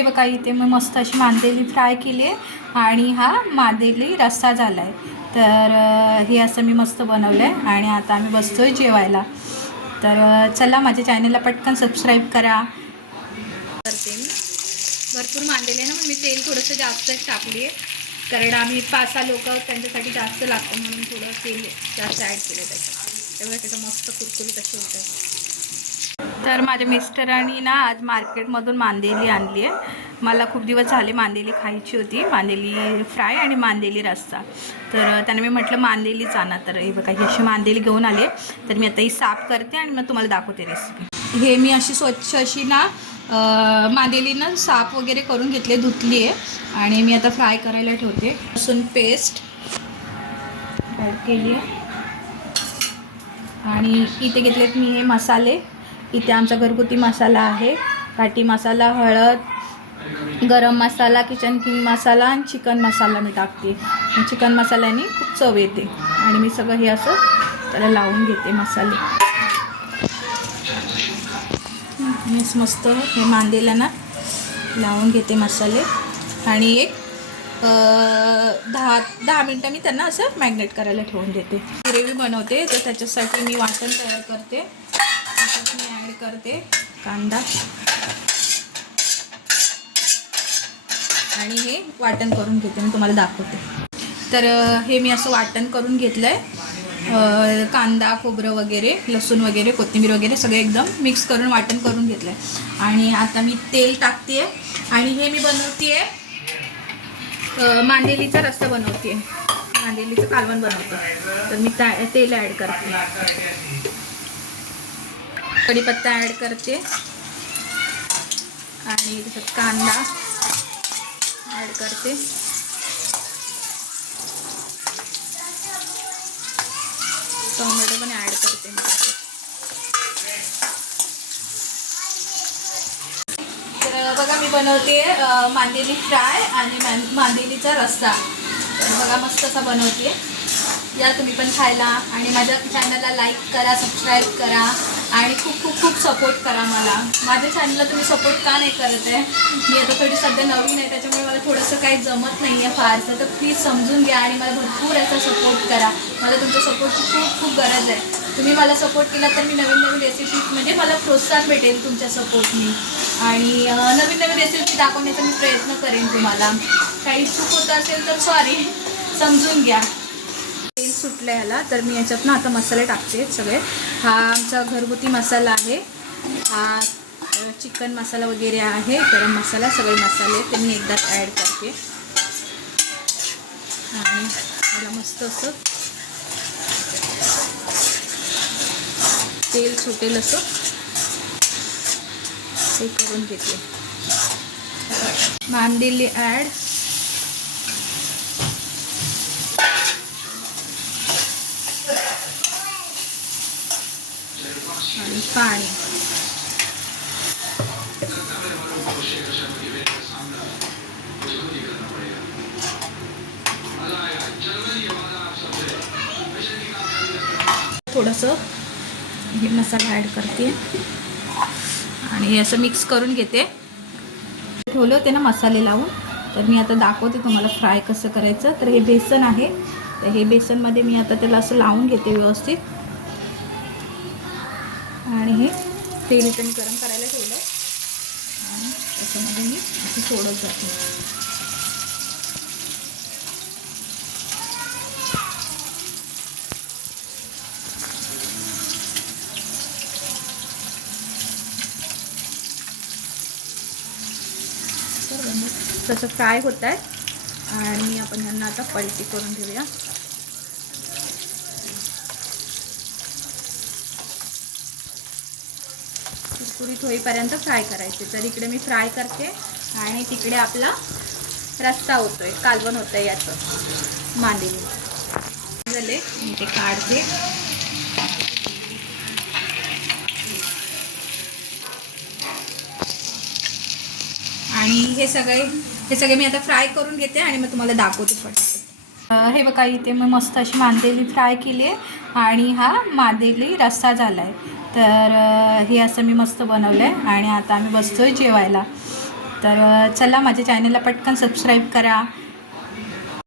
हे बघा इथे मी मस्त अशी मांदेली फ्राय केली आहे आणि हा मांदेली रस्सा झाला आहे। तर हे असं मी मस्त बनवलं आहे आणि आता आम्ही बसतो आहे जेवायला। तर चला माझ्या चॅनलला पटकन सबस्क्राईब करा। करते मी भरपूर मांदेली आहे ना, मी तेल थोडंसं जास्तच टाकली आहे कारण आम्ही 5-6 लोक आहोत, त्यांच्यासाठी जास्त लागतं म्हणून थोडं तेल जास्त ॲड केलं त्याच्यात, त्यामुळे त्याचं मस्त कुरकुरीत असे होतं। तर माझ्या मिस्टरांनी ना आज मार्केटमधून मांदेली आणली आहे। मला खूप दिवस झाले मांदेली खायची होती, मांदेली फ्राय आणि मांदेली रस्सा। तर त्याने मी म्हटलं मांदेलीच आणा, तर हे बघा ही अशी मांदेली घेऊन आले। तर मी आता ही साफ करते आणि मग तुम्हाला दाखवते रेसिपी। हे मी अशी स्वच्छ अशी ना मांदेलीनं साफ वगैरे करून घेतले, धुतली आहे आणि मी आता फ्राय करायला ठेवते। लसूण पेस्ट ॲड केली आहे आणि इथे घेतलेत मी हे मसाले। इथे आमचा घरगुती मसाला आहे, काठी मसाला, हळद, गरम मसाला, किचन किंग मसाला आणि चिकन मसाला मी टाकते। चिकन मसाल्याने खूप चव येते आणि मी सगळं हे असं त्याला लावून घेते मसाले। मी मस्त हे मांदेला ना लावून घेते मसाले आणि एक 10 मिनटं मी त्यांना असं मॅग्नेट करायला ठेवून देते। ग्रेव्ही बनवते तर त्याच्यासाठी मी वाटण तयार करते। मी ॲड करते कांदा आणि हे वाटण करून घेते, मी तुम्हाला दाखवते। तर हे मी असं वाटण करून घेतलं आहे, कांदा, खोबरं वगैरे, लसूण वगैरे, कोथिंबीर वगैरे सगळं एकदम मिक्स करून वाटण करून घेतलं आहे। आणि आता मी तेल टाकते आहे आणि हे मी बनवते आहे मांदेलीचा रस्सा बनवते, मांदेलीचं कालवण बनवते। तर मी तेल ॲड करते, कढीपत्ता ॲड करते आणि त्याच्यात कांदा ॲड करते, टोमॅटो पण ॲड करते मी। तर बघा मी बनवते मांदेली फ्राय आणि मांदेलीचा रस्सा। तर बघा मस्त असा बनवते, या तुम्ही पण खायला आणि माझ्या चॅनलला लाईक करा, सबस्क्राईब करा आणि खूप खूप खूप सपोर्ट करा मला। माझ्या चॅनलला तुम्ही सपोर्ट का नाही करत आहे? मी आता थोडी सध्या नवीन आहे, त्याच्यामुळे मला थोडंसं काही जमत नाही आहे फारसं, तर प्लीज समजून घ्या आणि मला भरपूर याचा सपोर्ट करा। मला तुमच्या सपोर्टची खूप खूप गरज आहे। तुम्ही मला सपोर्ट केला तर मी नवीन नवीन रेसिपी, म्हणजे मला प्रोत्साहन भेटेल तुमच्या सपोर्टनी आणि नवीन नवीन रेसिपी दाखवण्याचा मी प्रयत्न करेन तुम्हाला। काही चूक होत असेल तर सॉरी, समजून घ्या। तेल सुटलं याला, तर मी याच्यात ना आता मसाले टाकते सगळे। हा आमचा घरगुती मसाला आहे, हा चिकन मसाला वगैरे आहे, गरम मसाला, सगळे मसाले ते मी एकदाच ॲड करते आणि मला मस्त असं तेल सुटेल असं हे करून घेते। मांदेली ॲड आणि पाणी, थोडंसं हे मसाला ॲड करते आणि असं मिक्स करून घेते। ठेवलं होते ना मसाले लावून, तर मी आता दाखवते तुम्हाला फ्राय कसं करायचं। तर हे बेसन आहे, तर हे बेसनमध्ये मी आता त्याला असं लावून घेते व्यवस्थित आणि हे तेल इथं मी गरम करायला ठेवलं आणि त्याच्यामध्ये मी असं सोडत जाते। तसं फ्राय होत आहे आणि आपण ह्यांना आता पलटी करून घेऊया। कुरकुरीत होईपर्यंत फ्राय करायचे। तर इकडे मी फ्राय करते आणि तिकडे आपला रस्सा होतोय, कालवण होतंय याचं मांदेली झाले, मी ते काढते। आणि हे सगळे मी आता फ्राय करून घेते आणि मग तुम्हाला दाखवते पटकन। हे बघा इथे मी मस्त अशी मांदेली फ्राय केली आहे आणि हा मांदेली रस्सा झाला आहे। तर हे असं मी मस्त बनवलं आहे आणि आता आम्ही बसतो आहे जेवायला। तर चला माझ्या चॅनलला पटकन सबस्क्राईब करा